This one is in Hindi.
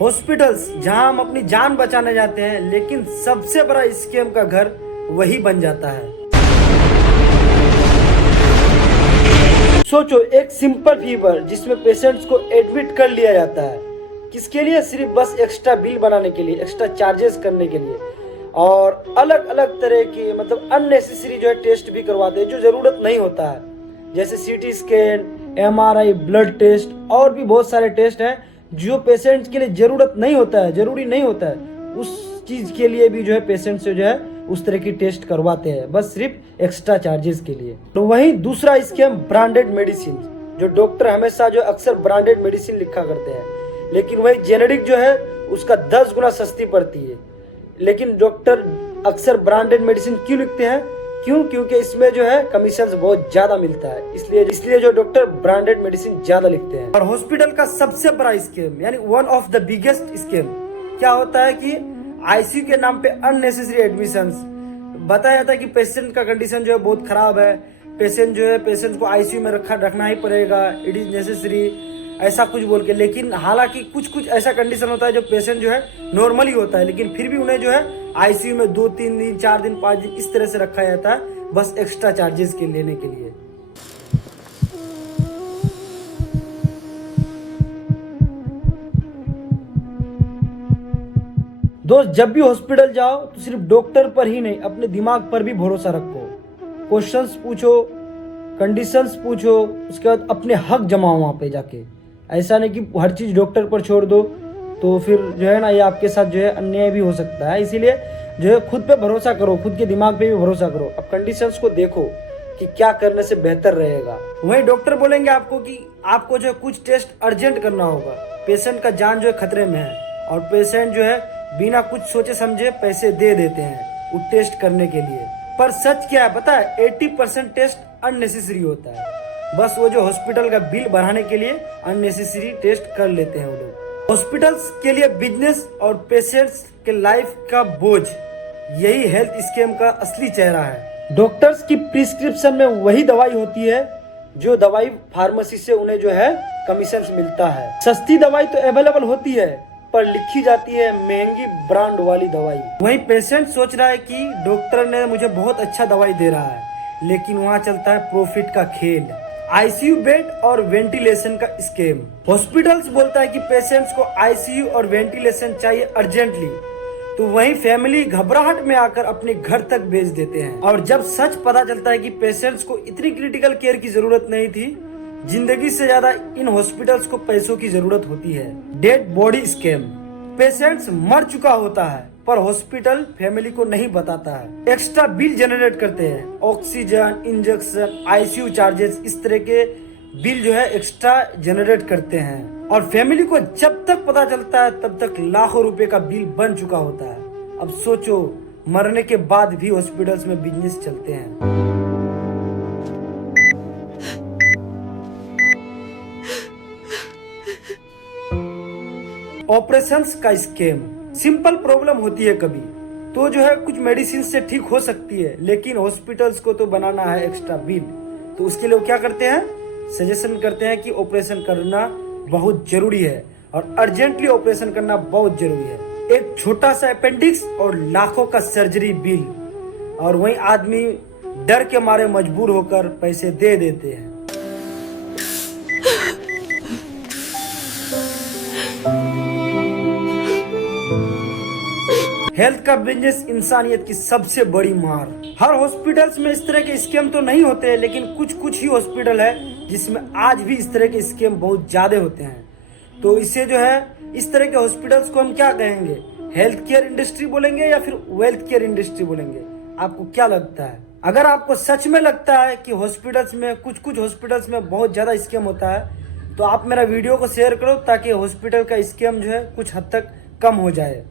हॉस्पिटल्स जहां हम अपनी जान बचाने जाते हैं, लेकिन सबसे बड़ा स्कैम का घर वही बन जाता है। सोचो, एक सिंपल फीवर जिसमें पेशेंट्स को एडमिट कर लिया जाता है, किसके लिए? सिर्फ बस एक्स्ट्रा बिल बनाने के लिए, एक्स्ट्रा चार्जेस करने के लिए, और अलग अलग तरह की मतलब अननेसेसरी जो है टेस्ट भी करवाते हैं जो जरूरत नहीं होता है, जैसे CT scan, MRI, blood test और भी बहुत सारे टेस्ट हैं जो पेशेंट्स के लिए जरूरत नहीं होता है, जरूरी नहीं होता है। उस चीज के लिए भी जो है पेशेंट से जो है उस तरह की टेस्ट करवाते हैं, बस सिर्फ एक्स्ट्रा चार्जेस के लिए। तो वहीं दूसरा स्कैम ब्रांडेड मेडिसिन, जो डॉक्टर हमेशा जो अक्सर ब्रांडेड मेडिसिन लिखा करते हैं, लेकिन वही जेनेरिक जो है उसका 10 गुना सस्ती पड़ती है। लेकिन डॉक्टर अक्सर ब्रांडेड मेडिसिन क्यों लिखते हैं? क्योंकि इसमें जो है कमीशन बहुत ज्यादा मिलता है, इसलिए जो डॉक्टर ब्रांडेड मेडिसिन ज्यादा लिखते हैं। और हॉस्पिटल का सबसे बड़ा स्कैम यानी one of the biggest scam क्या होता है कि आईसीयू के नाम पे अननेसेसरी एडमिशंस। बताया जाता है कि पेशेंट का कंडीशन जो है बहुत खराब है, पेशेंट को आईसीयू में रखना ही पड़ेगा, इट इज नेसेसरी, ऐसा कुछ बोल के। लेकिन हालांकि कुछ ऐसा कंडीशन होता है जो पेशेंट जो है नॉर्मली होता है, लेकिन फिर भी उन्हें जो है आईसीयू में 2-3 दिन, 4 दिन, 5 दिन इस तरह से रखा जाता है, बस एक्स्ट्रा चार्जेस के लेने के लिए। दोस्त, जब भी हॉस्पिटल जाओ तो सिर्फ डॉक्टर पर ही नहीं, अपने दिमाग पर भी भरोसा रखो। क्वेश्चंस पूछो, कंडीशंस पूछो, उसके बाद अपने हक जमाओ वहां पे जाके। ऐसा नहीं कि हर चीज डॉक्टर पर छोड़ दो, तो फिर जो है ना ये आपके साथ जो है अन्याय भी हो सकता है। इसीलिए जो है खुद पे भरोसा करो, खुद के दिमाग पे भी भरोसा करो। अब कंडीशंस को देखो कि क्या करने से बेहतर रहेगा। वही डॉक्टर बोलेंगे आपको कि आपको जो है कुछ टेस्ट अर्जेंट करना होगा, पेशेंट का जान जो है खतरे में है, और पेशेंट जो है बिना कुछ सोचे समझे पैसे दे देते हैं वो टेस्ट करने के लिए। पर सच क्या है पता है? 80% टेस्ट अननेसेसरी होता है, बस वो जो हॉस्पिटल का बिल बढ़ाने के लिए अननेसेसरी टेस्ट कर लेते हैं वो लोग। हॉस्पिटल्स के लिए बिजनेस और पेशेंट्स के लाइफ का बोझ, यही हेल्थ स्कैम का असली चेहरा है। डॉक्टर्स की प्रिस्क्रिप्शन में वही दवाई होती है जो दवाई फार्मेसी से उन्हें जो है कमीशन मिलता है। सस्ती दवाई तो अवेलेबल होती है, पर लिखी जाती है महंगी ब्रांड वाली दवाई। वहीं पेशेंट सोच रहा है कि डॉक्टर ने मुझे बहुत अच्छा दवाई दे रहा है, लेकिन वहाँ चलता है प्रॉफिट का खेल, आईसीयू बेड और वेंटिलेशन का स्कैम। हॉस्पिटल्स बोलता है कि पेशेंट्स को आईसीयू और वेंटिलेशन चाहिए अर्जेंटली, तो वहीं फैमिली घबराहट में आकर अपने घर तक भेज देते हैं। और जब सच पता चलता है कि पेशेंट्स को इतनी क्रिटिकल केयर की जरूरत नहीं थी, जिंदगी से ज्यादा इन हॉस्पिटल्स को पैसों की जरूरत होती है। डेड बॉडी स्कैम, पेशेंट्स मर चुका होता है पर हॉस्पिटल फैमिली को नहीं बताता है, एक्स्ट्रा बिल जनरेट करते हैं, ऑक्सीजन, इंजेक्शन, आईसीयू चार्जेस, इस तरह के बिल जो है एक्स्ट्रा जनरेट करते हैं। और फैमिली को जब तक पता चलता है तब तक लाखों रुपए का बिल बन चुका होता है। अब सोचो, मरने के बाद भी हॉस्पिटल्स में बिजनेस चलते हैं। ऑपरेशंस का स्कैम, सिंपल प्रॉब्लम होती है कभी तो जो है कुछ मेडिसिन से ठीक हो सकती है, लेकिन हॉस्पिटल्स को तो बनाना है एक्स्ट्रा बिल, तो उसके लिए वो क्या करते हैं? सजेशन करते हैं कि ऑपरेशन करना बहुत जरूरी है और अर्जेंटली ऑपरेशन करना बहुत जरूरी है। एक छोटा सा अपेंडिक्स और लाखों का सर्जरी बिल, और वहीं आदमी डर के मारे मजबूर होकर पैसे दे देते हैं। हेल्थ का बिजनेस इंसानियत की सबसे बड़ी मार। हर हॉस्पिटल्स में इस तरह के स्कैम तो नहीं होते, लेकिन कुछ ही हॉस्पिटल है जिसमें आज भी इस तरह के स्कैम बहुत ज्यादा होते हैं। तो इसे जो है इस तरह के हॉस्पिटल्स को हम क्या कहेंगे? हेल्थ केयर इंडस्ट्री बोलेंगे या फिर वेल्थ केयर इंडस्ट्री बोलेंगे? आपको क्या लगता है? अगर आपको सच में लगता है कि हॉस्पिटल्स में कुछ हॉस्पिटल्स में बहुत ज्यादा स्कैम होता है, तो आप मेरा वीडियो को शेयर करो ताकि हॉस्पिटल का स्कैम जो है कुछ हद तक कम हो जाए।